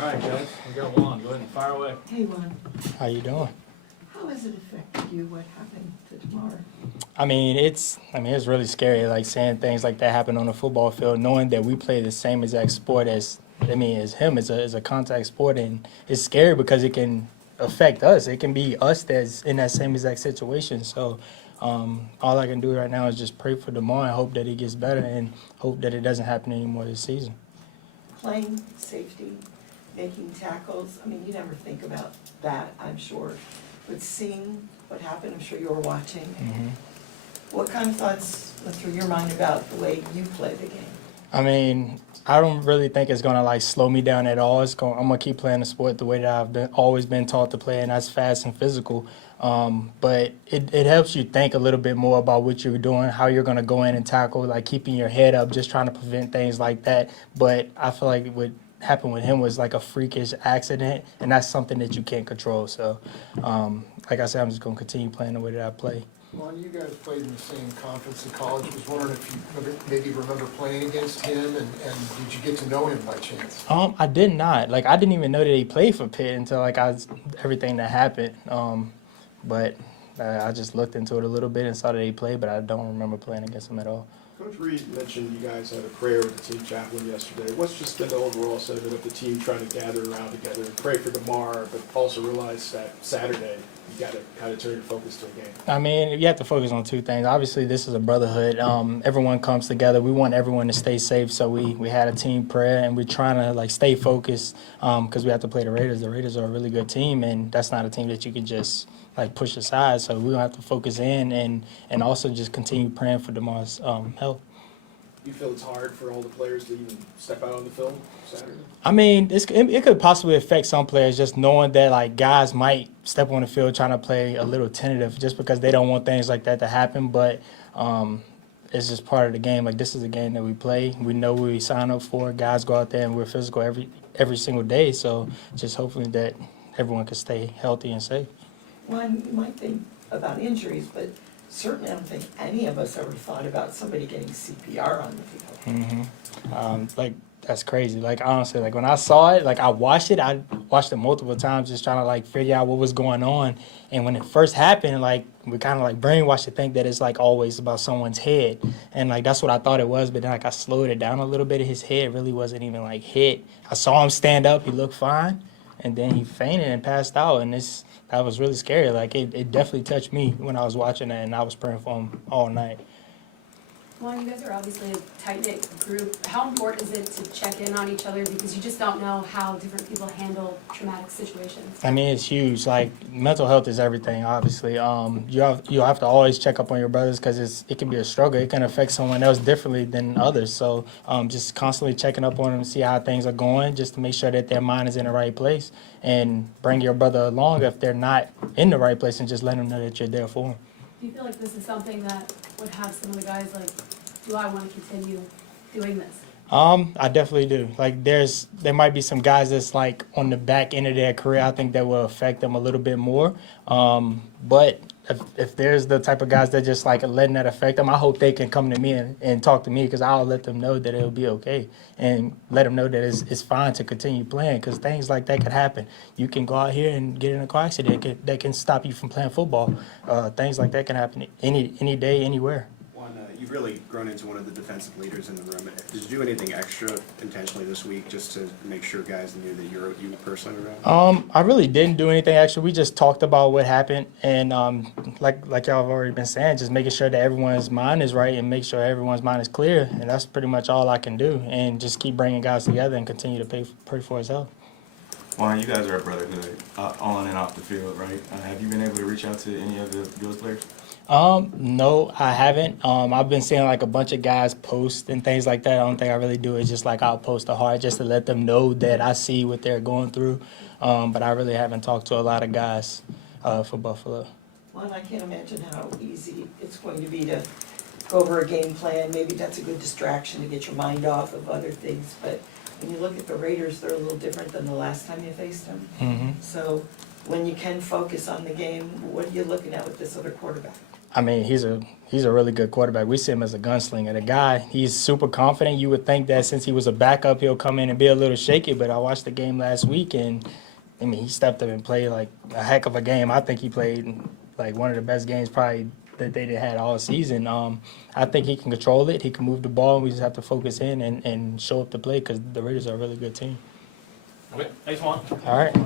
All right, guys, we got Juan. Go ahead and fire away. Hey, Juan, How you doing? how has it affected you, what happened to Damar? It's really scary, like seeing things like that happen on the football field, knowing that we play the same exact sport as him. It's a contact sport, and it's scary because it can affect us. It can be us that's in that same exact situation. So, all I can do right now is just pray for Damar and hope that he gets better, and hope that it doesn't happen anymore this season. Playing safety, making tackles, I mean, you never think about that, I'm sure. But seeing what happened, I'm sure you were watching. Mm-hmm. What kind of thoughts went through your mind about the way you play the game? I don't really think it's gonna like slow me down at all. I'm gonna keep playing the sport the way that always been taught to play, and that's fast and physical. But it helps you think a little bit more about what you're doing, how you're gonna go in and tackle, like keeping your head up, just trying to prevent things like that. But I feel like what happened with him was like a freakish accident, and that's something that you can't control. So, like I said, I'm just gonna continue playing the way that I play. Well, you guys played in the same conference in college. I was wondering if you maybe remember playing against him, and did you get to know him by chance? I did not. Like, I didn't even know that he played for Pitt until everything that happened. But I just looked into it a little bit and saw that he played, but I don't remember playing against him at all. Coach Reed mentioned you guys had a prayer with the team chaplain yesterday. What's just been the overall sentiment of the team trying to gather around together and pray for Damar, but also realize that Saturday you got to kind of turn your focus to a game? You have to focus on two things. Obviously, this is a brotherhood. Everyone comes together. We want everyone to stay safe, so we had a team prayer, and we're trying to like stay focused because we have to play the Raiders. The Raiders are a really good team, and that's not a team that you can just like push aside. So we're gonna have to focus in and also just continue praying for Damar's health. You feel it's hard for all the players to even step out on the field Saturday? It could possibly affect some players just knowing that like guys might step on the field trying to play a little tentative just because they don't want things like that to happen. But it's just part of the game. Like, this is a game that we play. We know what we sign up for. Guys go out there and we're physical every single day. So just hopefully that everyone can stay healthy and safe. Well, you might think about injuries, but certainly I don't think any of us ever thought about somebody getting CPR on the field. Like, that's crazy. Like, honestly, like when I saw it, like I watched it multiple times just trying to like figure out what was going on. And when it first happened, like we kind of like brainwashed to think that it's like always about someone's head. And like that's what I thought it was, but then like I slowed it down a little bit. His head really wasn't even like hit. I saw him stand up, he looked fine, and then he fainted and passed out. And that was really scary. Like it definitely touched me when I was watching that, and I was praying for him all night. Well, you guys are obviously a tight-knit group. How important is it to check in on each other because you just don't know how different people handle traumatic situations? It's huge. Like, mental health is everything, obviously. You have to always check up on your brothers because it can be a struggle. It can affect someone else differently than others. So just constantly checking up on them, see how things are going, just to make sure that their mind is in the right place, and bring your brother along if they're not in the right place, and just let them know that you're there for them. Do you feel like this is something that would have some of the guys like, do I want to continue doing this? I definitely do. Like, there might be some guys that's like on the back end of their career. I think that will affect them a little bit more. But if there's the type of guys that just like letting that affect them, I hope they can come to me and talk to me, because I'll let them know that it'll be okay, and let them know that it's fine to continue playing, because things like that could happen. You can go out here and get in a car accident that can stop you from playing football. Things like that can happen any day, anywhere. You've really grown into one of the defensive leaders in the room. Did you do anything extra intentionally this week just to make sure guys knew that you personally were around? I really didn't do anything extra. We just talked about what happened, and like y'all have already been saying, just making sure that everyone's mind is right and make sure everyone's mind is clear, and that's pretty much all I can do, and just keep bringing guys together and continue to pray for his health. Juan, you guys are a brotherhood on and off the field, right? Have you been able to reach out to any of the Bills players? No, I haven't. I've been seeing like a bunch of guys post and things like that. The only thing I really do is just like I'll post a heart just to let them know that I see what they're going through. But I really haven't talked to a lot of guys for Buffalo. Well, I can't imagine how easy it's going to be to go over a game plan. Maybe that's a good distraction to get your mind off of other things. But when you look at the Raiders, they're a little different than the last time you faced them. Mm-hmm. So when you can focus on the game, what are you looking at with this other quarterback? I mean, he's a really good quarterback. We see him as a gunslinger. The guy, he's super confident. You would think that since he was a backup, he'll come in and be a little shaky. But I watched the game last week, and I mean, he stepped up and played like a heck of a game. I think he played like one of the best games probably that they had all season. I think he can control it. He can move the ball. We just have to focus in and show up to play because the Raiders are a really good team. Okay, thanks, Juan. All right.